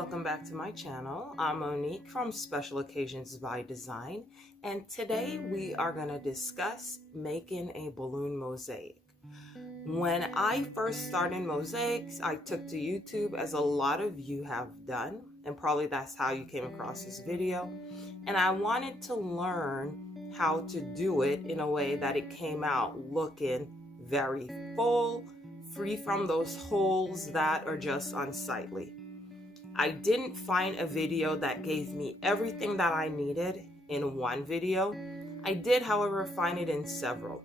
welcome back to my channel. I'm Monique from Special Occasions by Design, and today we are going to discuss making a balloon mosaic. When I first started mosaics, I took to YouTube, as a lot of you have done, and probably that's how you came across this video, and I wanted to learn how to do it in a way that it came out looking very full, free from those holes that are just unsightly. I didn't find a video that gave me everything that I needed in one video. I did, however, find it in several.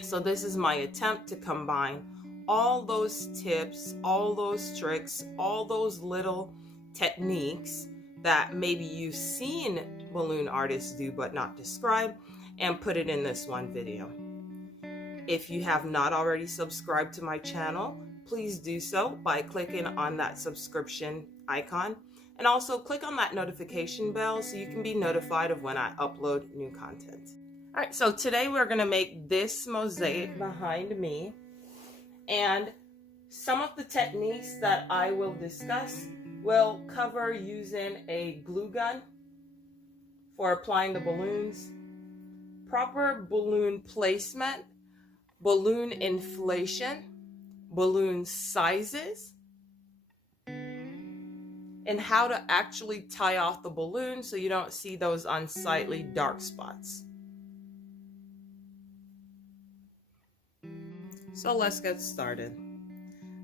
So this is my attempt to combine all those tips, all those tricks, all those little techniques that maybe you've seen balloon artists do but not describe, and put it in this one video. If you have not already subscribed to my channel, please do so by clicking on that subscription icon, and also click on that notification bell so you can be notified of when I upload new content. All right, so today we're going to make this mosaic behind me, and some of the techniques that I will discuss will cover using a glue gun for applying the balloons, proper balloon placement, balloon inflation, balloon sizes, and how to actually tie off the balloon so you don't see those unsightly dark spots. So let's get started.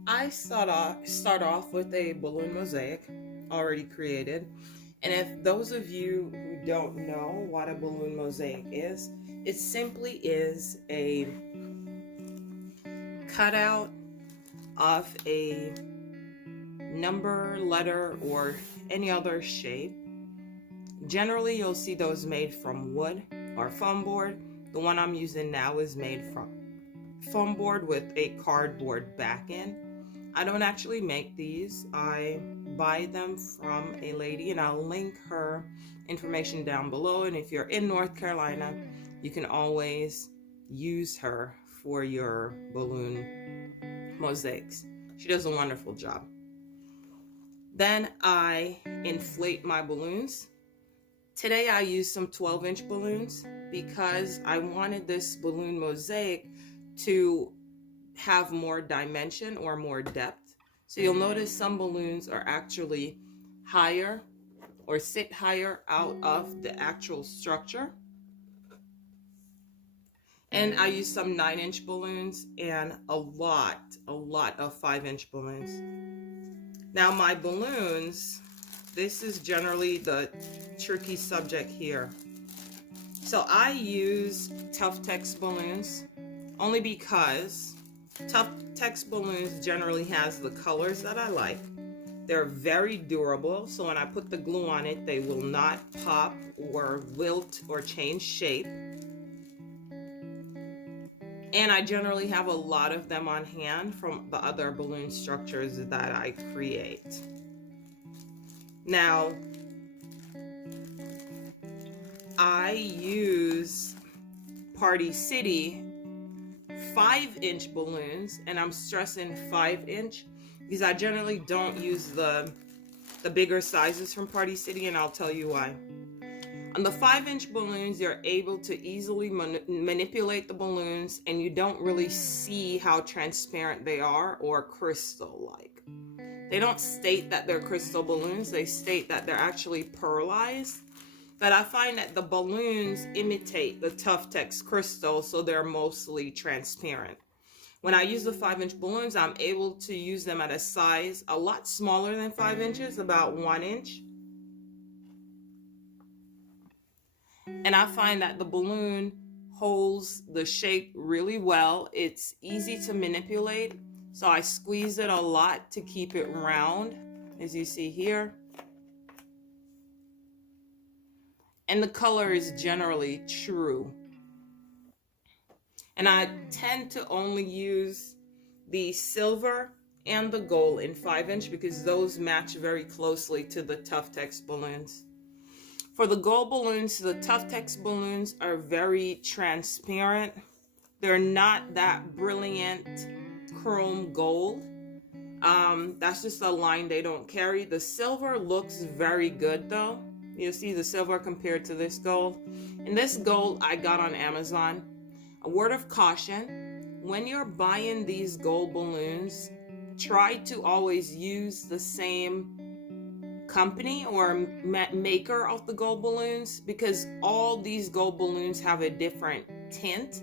I start off with a balloon mosaic already created, and if those of you who don't know what a balloon mosaic is, it simply is a cutout of a number, letter, or any other shape. Generally, you'll see those made from wood or foam board. The one I'm using now is made from foam board with a cardboard back end. I don't actually make these. I buy them from a lady, and I'll link her information down below. And if you're in North Carolina, you can always use her for your balloon mosaics. She does a wonderful job. Then I inflate my balloons. Today I used some 12-inch balloons because I wanted this balloon mosaic to have more dimension or more depth. So you'll notice some balloons are actually higher or sit higher out of the actual structure. And I used some 9-inch balloons and a lot of 5-inch balloons. Now my balloons, this is generally the tricky subject here. So I use Tough-Tex balloons only because Tough-Tex balloons generally has the colors that I like. They're very durable, so when I put the glue on it, they will not pop or wilt or change shape. And I generally have a lot of them on hand from the other balloon structures that I create. Now, I use Party City 5-inch balloons, and I'm stressing 5-inch because I generally don't use the bigger sizes from Party City, and I'll tell you why. On the 5-inch balloons, you're able to easily manipulate the balloons, and you don't really see how transparent they are or crystal-like. They don't state that they're crystal balloons. They state that they're actually pearlized. But I find that the balloons imitate the Tough-Tex crystal, so they're mostly transparent. When I use the 5-inch balloons, I'm able to use them at a size a lot smaller than 5 inches, about 1 inch. And I find that the balloon holds the shape really well. It's easy to manipulate, so I squeeze it a lot to keep it round, as you see here. And the color is generally true. And I tend to only use the silver and the gold in 5-inch because those match very closely to the Tough-Tex balloons. For the gold balloons, the Tough-Tex balloons are very transparent. They're not that brilliant chrome gold. That's just a line they don't carry. The silver looks very good though. You see the silver compared to this gold. And this gold I got on Amazon. A word of caution, when you're buying these gold balloons, try to always use the same company or maker of the gold balloons, because all these gold balloons have a different tint.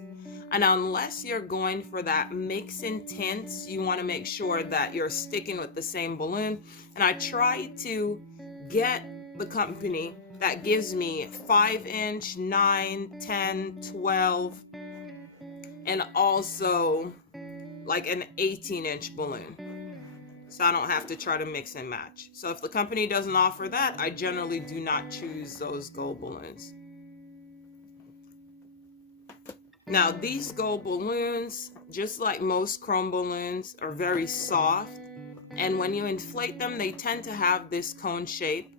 And unless you're going for that mix in tints, you want to make sure that you're sticking with the same balloon. And I try to get the company that gives me 5-inch, 9, 10, 12, and also like an 18-inch balloon. So I don't have to try to mix and match. So if the company doesn't offer that, I generally do not choose those gold balloons. Now these gold balloons, just like most chrome balloons, are very soft. And when you inflate them, they tend to have this cone shape.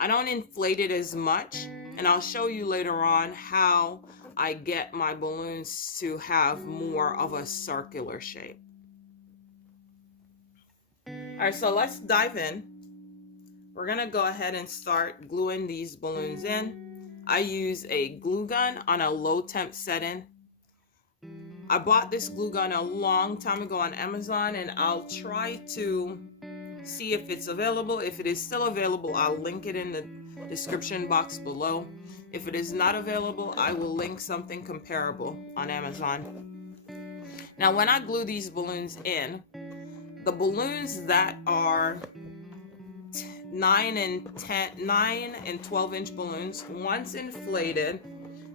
I don't inflate it as much, and I'll show you later on how I get my balloons to have more of a circular shape. All right, so let's dive in. We're gonna go ahead and start gluing these balloons in. I use a glue gun on a low temp setting. I bought this glue gun a long time ago on Amazon, and I'll try to see if it's available. If it is still available, I'll link it in the description box below. If it is not available, I will link something comparable on Amazon. Now, when I glue these balloons in, the balloons that are 9 and 12-inch balloons, once inflated,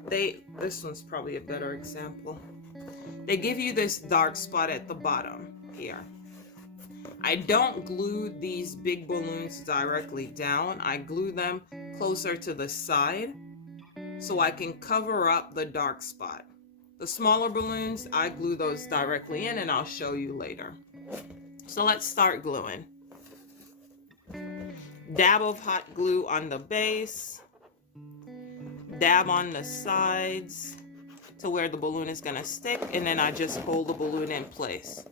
this one's probably a better example. They give you this dark spot at the bottom here. I don't glue these big balloons directly down. I glue them closer to the side so I can cover up the dark spot. The smaller balloons, I glue those directly in, and I'll show you later. So let's start gluing. Dab of hot glue on the base. Dab on the sides to where the balloon is going to stick, and then I just hold the balloon in place.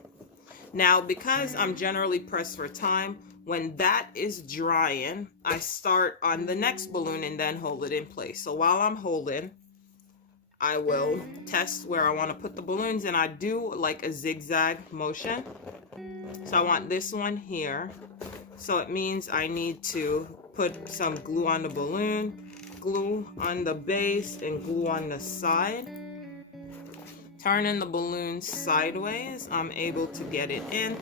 Now, because I'm generally pressed for time, when that is drying, I start on the next balloon and then hold it in place. So while I'm holding, I will test where I want to put the balloons, and I do like a zigzag motion. So I want this one here. So it means I need to put some glue on the balloon, glue on the base, and glue on the side. Turning the balloon sideways, I'm able to get it in.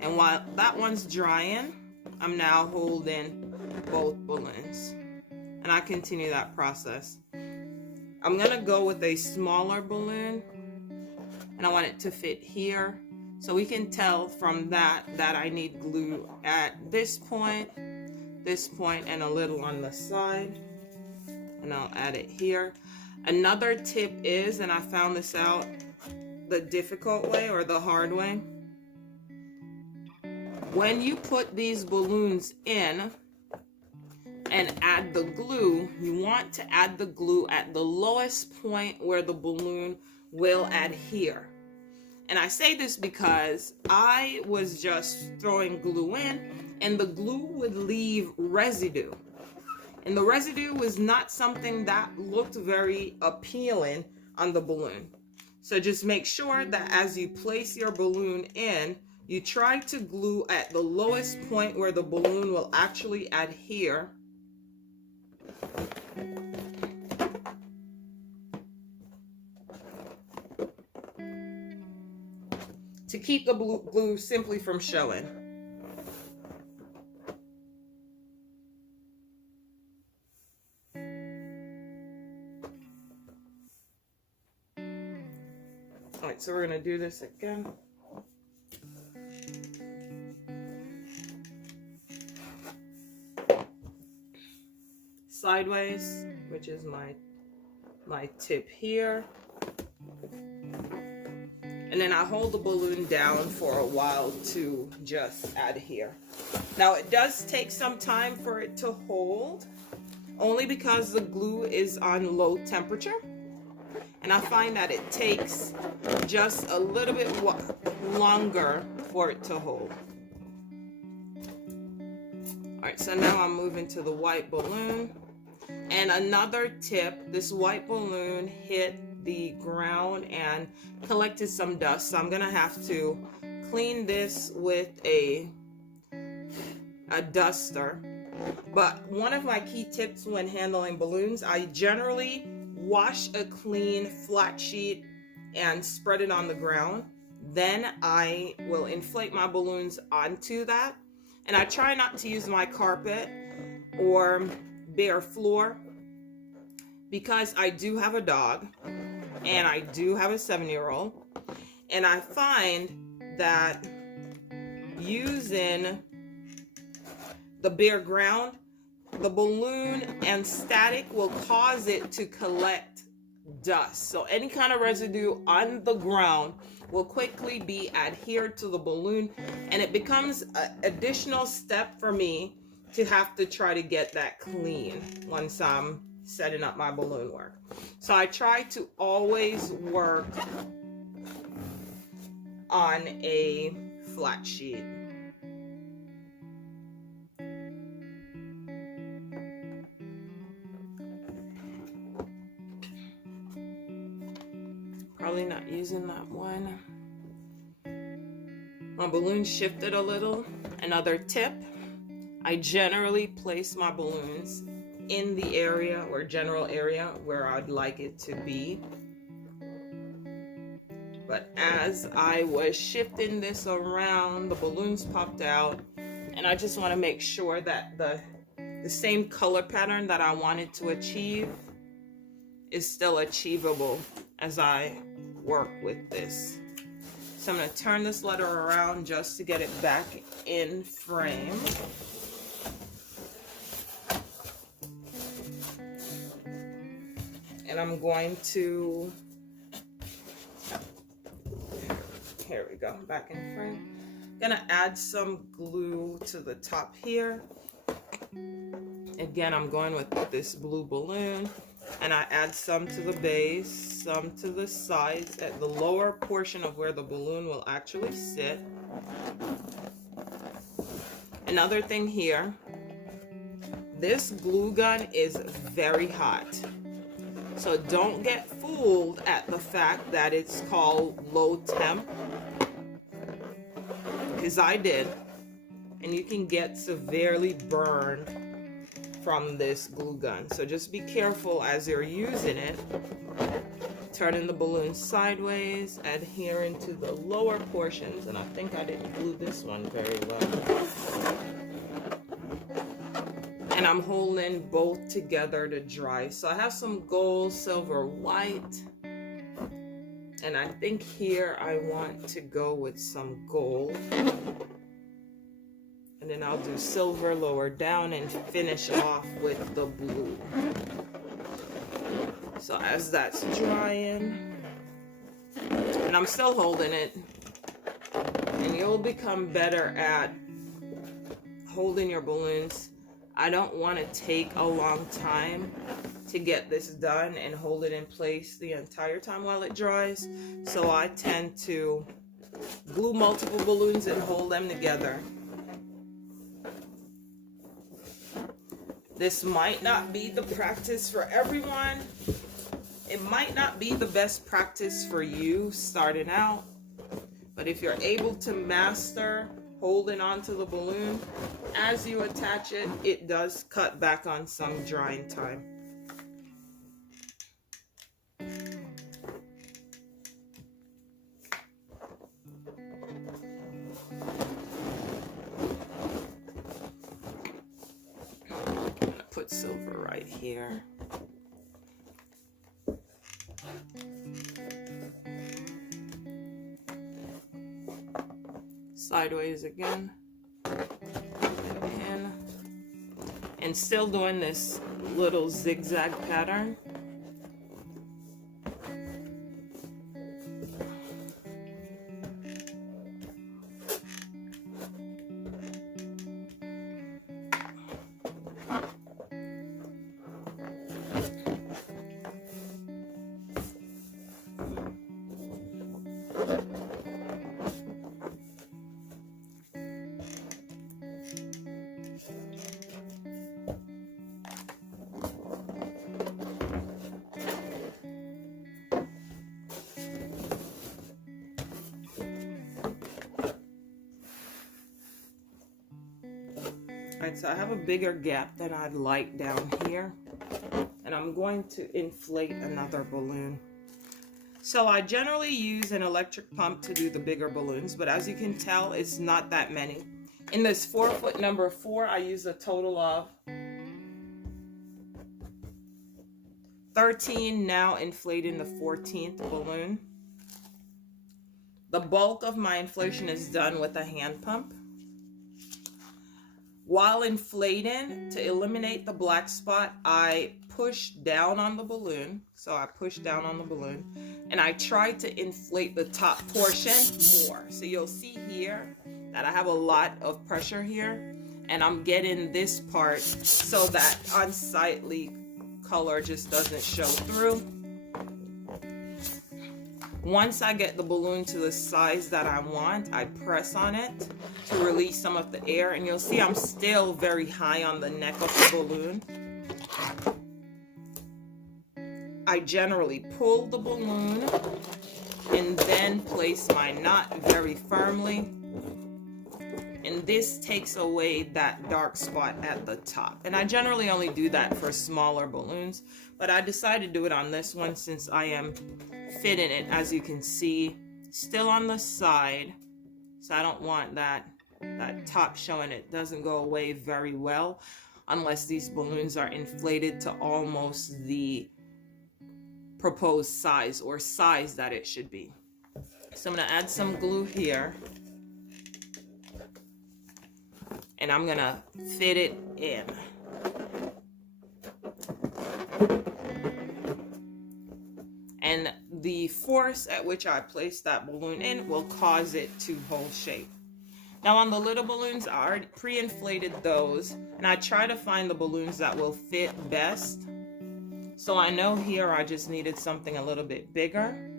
And while that one's drying, I'm now holding both balloons. And I continue that process. I'm gonna go with a smaller balloon, and I want it to fit here. So we can tell from that I need glue at this point, and a little on the side. And I'll add it here. Another tip is, and I found this out the difficult way or the hard way, when you put these balloons in and add the glue, you want to add the glue at the lowest point where the balloon will adhere. And I say this because I was just throwing glue in, and the glue would leave residue. And the residue was not something that looked very appealing on the balloon. So just make sure that as you place your balloon in, you try to glue at the lowest point where the balloon will actually adhere. To keep the glue simply from showing. All right, so we're gonna do this again. Sideways, which is my tip here. And then I hold the balloon down for a while to just adhere. Now it does take some time for it to hold, only because the glue is on low temperature. And I find that it takes just a little bit longer for it to hold. right, so now I'm moving to the white balloon. And another tip, this white balloon hit the ground and collected some dust. So I'm gonna have to clean this with a duster. But one of my key tips when handling balloons, I generally wash a clean flat sheet and spread it on the ground. Then I will inflate my balloons onto that. And I try not to use my carpet or bare floor because I do have a dog and I do have a 7-year-old. And I find that using the bare ground, the balloon and static will cause it to collect dust. So any kind of residue on the ground will quickly be adhered to the balloon, and it becomes an additional step for me to have to try to get that clean once I'm setting up my balloon work. So I try to always work on a flat sheet. Probably not using that one. My balloon shifted a little. Another tip, I generally place my balloons in the area or general area where I'd like it to be. But as I was shifting this around, the balloons popped out, and I just want to make sure that the same color pattern that I wanted to achieve is still achievable as I work with this. So I'm going to turn this letter around just to get it back in frame. And I'm going to, here we go, back in frame. I'm going to add some glue to the top here. Again, I'm going with this blue balloon. And I add some to the base, some to the sides, at the lower portion of where the balloon will actually sit. Another thing here, this glue gun is very hot. So don't get fooled at the fact that it's called low temp, because I did. And you can get severely burned from this glue gun. So just be careful as you're using it. Turning the balloon sideways, adhering to the lower portions, and I think I didn't glue this one very well. And I'm holding both together to dry. So I have some gold, silver, white, and I think here I want to go with some gold. And then I'll do silver lower down and finish off with the blue. So as that's drying, and I'm still holding it, and you'll become better at holding your balloons. I don't want to take a long time to get this done and hold it in place the entire time while it dries. So I tend to glue multiple balloons and hold them together. This might not be the practice for everyone. It might not be the best practice for you starting out. But if you're able to master holding onto the balloon as you attach it, it does cut back on some drying time. Put silver right here. Sideways again. And still doing this little zigzag pattern. Alright, so I have a bigger gap than I'd like down here, and I'm going to inflate another balloon. So I generally use an electric pump to do the bigger balloons, but as you can tell, it's not that many. In this 4-foot number 4, I use a total of 13, now inflating the 14th balloon. The bulk of my inflation is done with a hand pump. While inflating, to eliminate the black spot, I push down on the balloon. So I push down on the balloon and I try to inflate the top portion more. So you'll see here that I have a lot of pressure here, and I'm getting this part so that unsightly color just doesn't show through. Once I get the balloon to the size that I want, I press on it to release some of the air, and you'll see I'm still very high on the neck of the balloon. I generally pull the balloon and then place my knot very firmly, and this takes away that dark spot at the top. And I generally only do that for smaller balloons, but I decided to do it on this one since I am fitting it, as you can see, still on the side, so I don't want that top showing. It doesn't go away very well unless these balloons are inflated to almost the proposed size or size that it should be. So I'm going to add some glue here, and I'm going to fit it in. And the force at which I place that balloon in will cause it to hold shape. Now on the little balloons, I already pre-inflated those, and I try to find the balloons that will fit best. So I know here I just needed something a little bit bigger.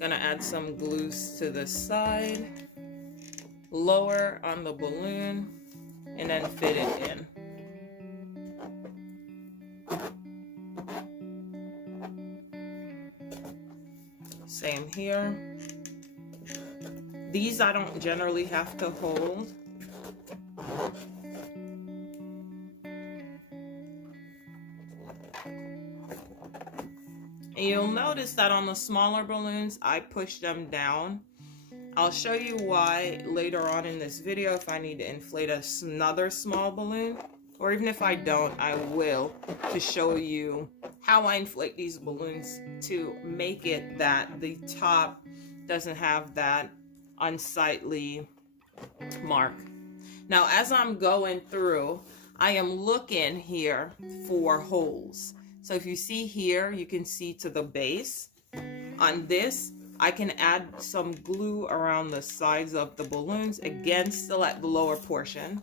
Gonna add some glues to the side, lower on the balloon, and then fit it in. Same here. These I don't generally have to hold. And you'll notice that on the smaller balloons, I push them down. I'll show you why later on in this video if I need to inflate another small balloon, or even if I don't, I will, to show you how I inflate these balloons to make it that the top doesn't have that unsightly mark. Now, as I'm going through, I am looking here for holes. So if you see here, you can see to the base. On this, I can add some glue around the sides of the balloons, again, still at the lower portion.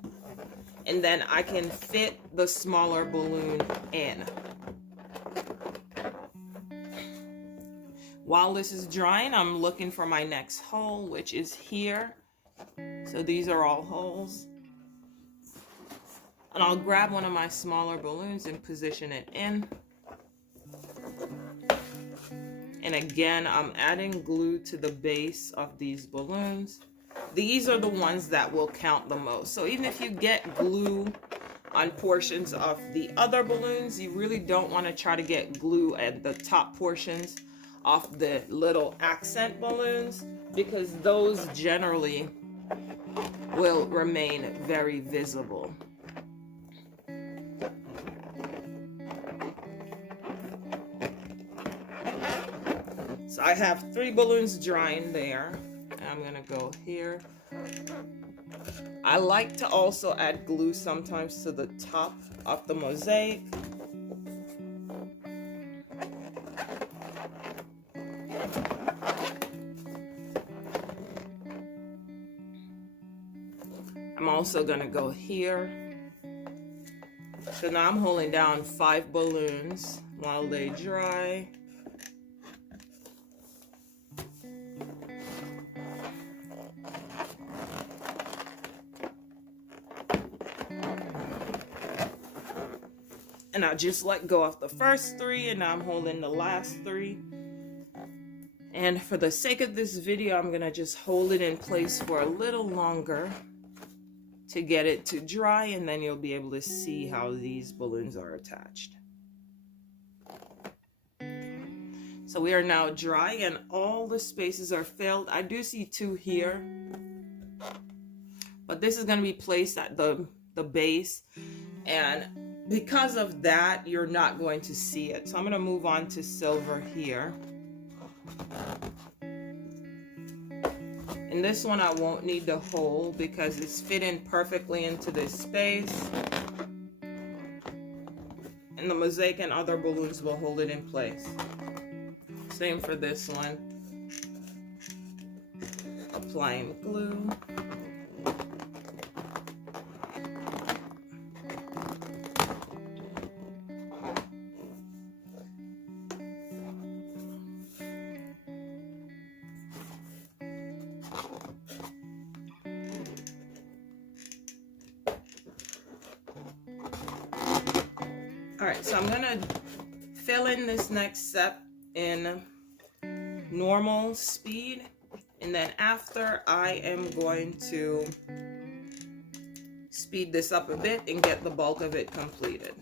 And then I can fit the smaller balloon in. While this is drying, I'm looking for my next hole, which is here. So these are all holes. And I'll grab one of my smaller balloons and position it in. And again, I'm adding glue to the base of these balloons. These are the ones that will count the most. So even if you get glue on portions of the other balloons, you really don't want to try to get glue at the top portions of the little accent balloons, because those generally will remain very visible. So I have 3 balloons drying there. I'm gonna go here. I like to also add glue sometimes to the top of the mosaic. I'm also gonna go here. So now I'm holding down 5 balloons while they dry. And I just let go of the first 3, and now I'm holding the last 3. And for the sake of this video, I'm gonna just hold it in place for a little longer to get it to dry, and then you'll be able to see how these balloons are attached. So we are now dry and all the spaces are filled. I do see 2 here, but this is going to be placed at the base, and because of that, you're not going to see it. So I'm going to move on to silver here. And this one I won't need to hold because it's fitting perfectly into this space. And the Mosaic and other balloons will hold it in place. Same for this one. Applying glue. Alright, so I'm going to fill in this next step in normal speed, and then after I am going to speed this up a bit and get the bulk of it completed.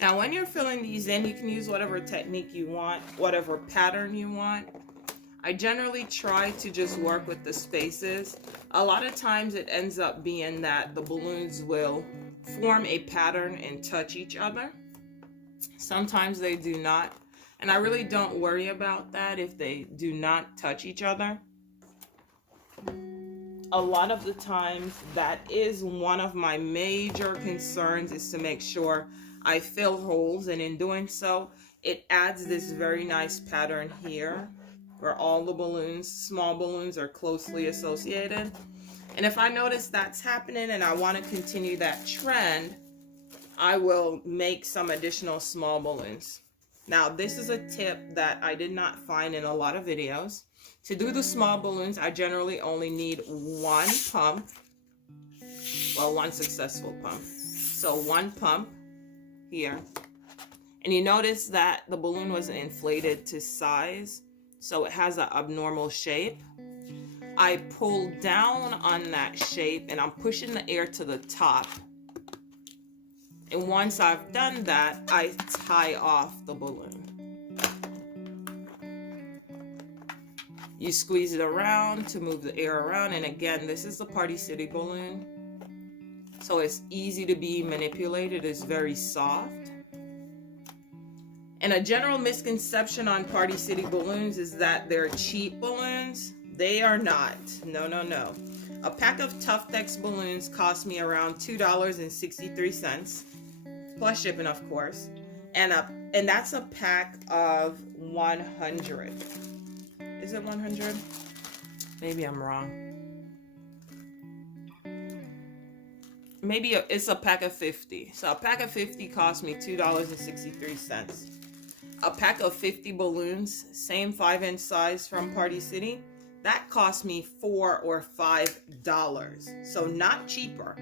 Now, when you're filling these in, you can use whatever technique you want, whatever pattern you want. I generally try to just work with the spaces. A lot of times it ends up being that the balloons will form a pattern and touch each other. Sometimes they do not. And I really don't worry about that if they do not touch each other. A lot of the times that is one of my major concerns, is to make sure I fill holes, and in doing so, it adds this very nice pattern here where all the balloons, small balloons, are closely associated. And if I notice that's happening and I want to continue that trend, I will make some additional small balloons. Now, this is a tip that I did not find in a lot of videos. To do the small balloons, I generally only need 1 pump, well, 1 successful pump. So 1 pump here, and you notice that the balloon wasn't inflated to size, so it has an abnormal shape. I pull down on that shape and I'm pushing the air to the top, and once I've done that, I tie off the balloon. You squeeze it around to move the air around, and again, this is the Party City balloon, so it's easy to be manipulated. It's very soft. And a general misconception on Party City balloons is that they're cheap balloons. They are not. No, no, no. A pack of Tuftex balloons cost me around $2.63, plus shipping, of course. And that's a pack of 100. Is it 100? Maybe I'm wrong. Maybe it's a pack of 50. So a pack of 50 cost me $2.63. A pack of 50 balloons, same 5-inch size from Party City, that cost me $4 or $5. So not cheaper.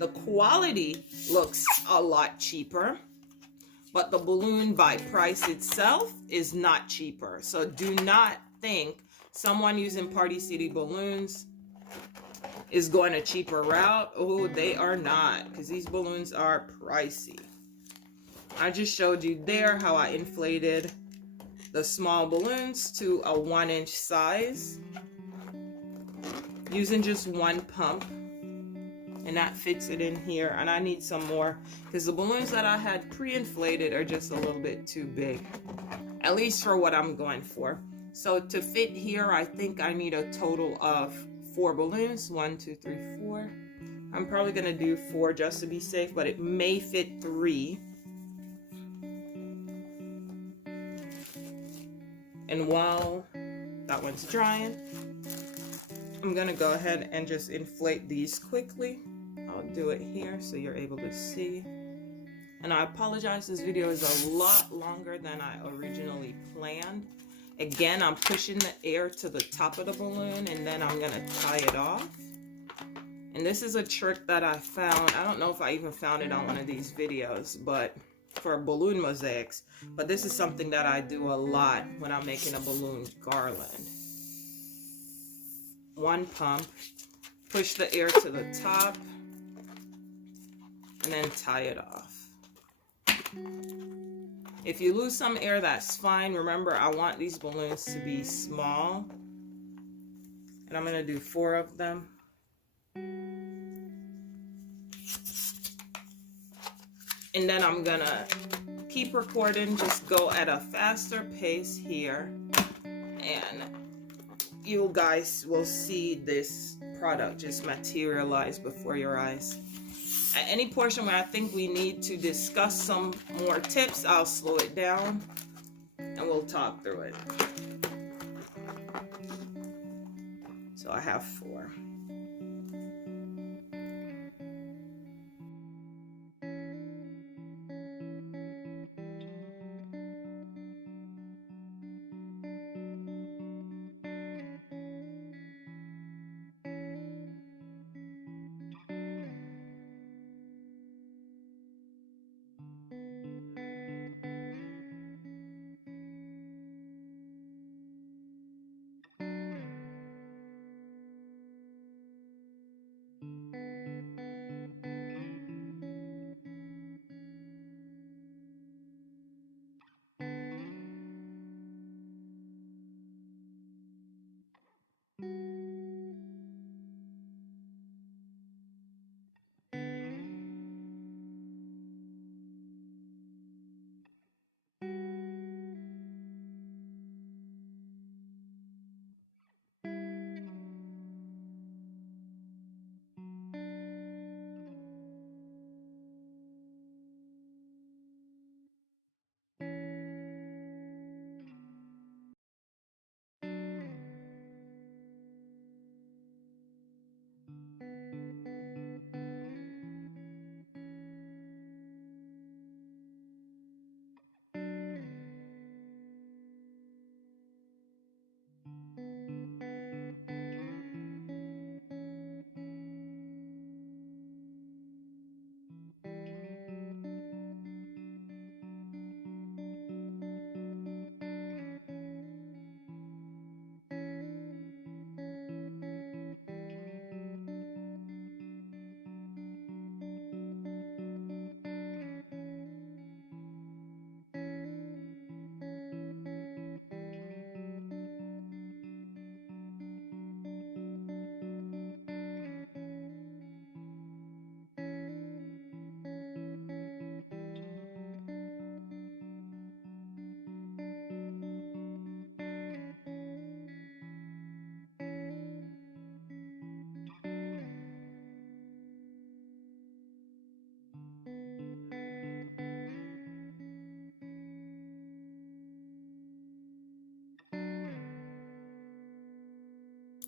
The quality looks a lot cheaper, but the balloon by price itself is not cheaper. So do not think someone using Party City balloons is going a cheaper route. Oh, they are not, because these balloons are pricey. I just showed you there how I inflated the small balloons to a 1-inch size using just one pump, and that fits it in here. And I need some more because the balloons that I had pre-inflated are just a little bit too big, at least for what I'm going for. So to fit here, I think I need a total of 4 balloons. 1, 2, 3, 4. I'm probably gonna do 4 just to be safe, but it may fit 3. And while that one's drying, I'm gonna go ahead and just inflate these quickly. I'll do it here so you're able to see. And I apologize, this video is a lot longer than I originally planned. Again, I'm pushing the air to the top of the balloon and then I'm gonna tie it off. And this is a trick that I found. I don't know if I even found it on one of these videos, but for balloon mosaics. But this is something that I do a lot when I'm making a balloon garland. One pump, push the air to the top, and then tie it off. If you lose some air, that's fine. Remember, I want these balloons to be small. And I'm gonna do 4 of them. And then I'm gonna keep recording, just go at a faster pace here. And you guys will see this product just materialize before your eyes. At any portion where I think we need to discuss some more tips, I'll slow it down and we'll talk through it. So I have 4.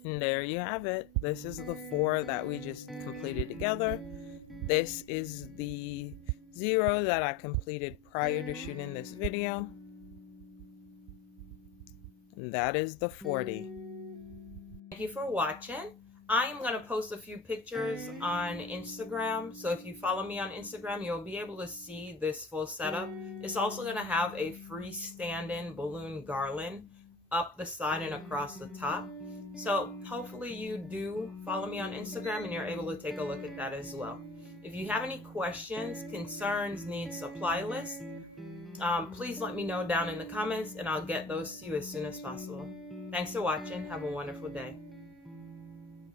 And there you have it. This is the 4 that we just completed together. This is the 0 that I completed prior to shooting this video. And that is the 40. Thank you for watching. I am going to post a few pictures on Instagram. So if you follow me on Instagram, you'll be able to see this full setup. It's also going to have a freestanding balloon garland up the side and across the top. So hopefully you do follow me on Instagram and you're able to take a look at that as well. If you have any questions, concerns, need supply lists, please let me know down in the comments and I'll get those to you as soon as possible. Thanks for watching. Have a wonderful day.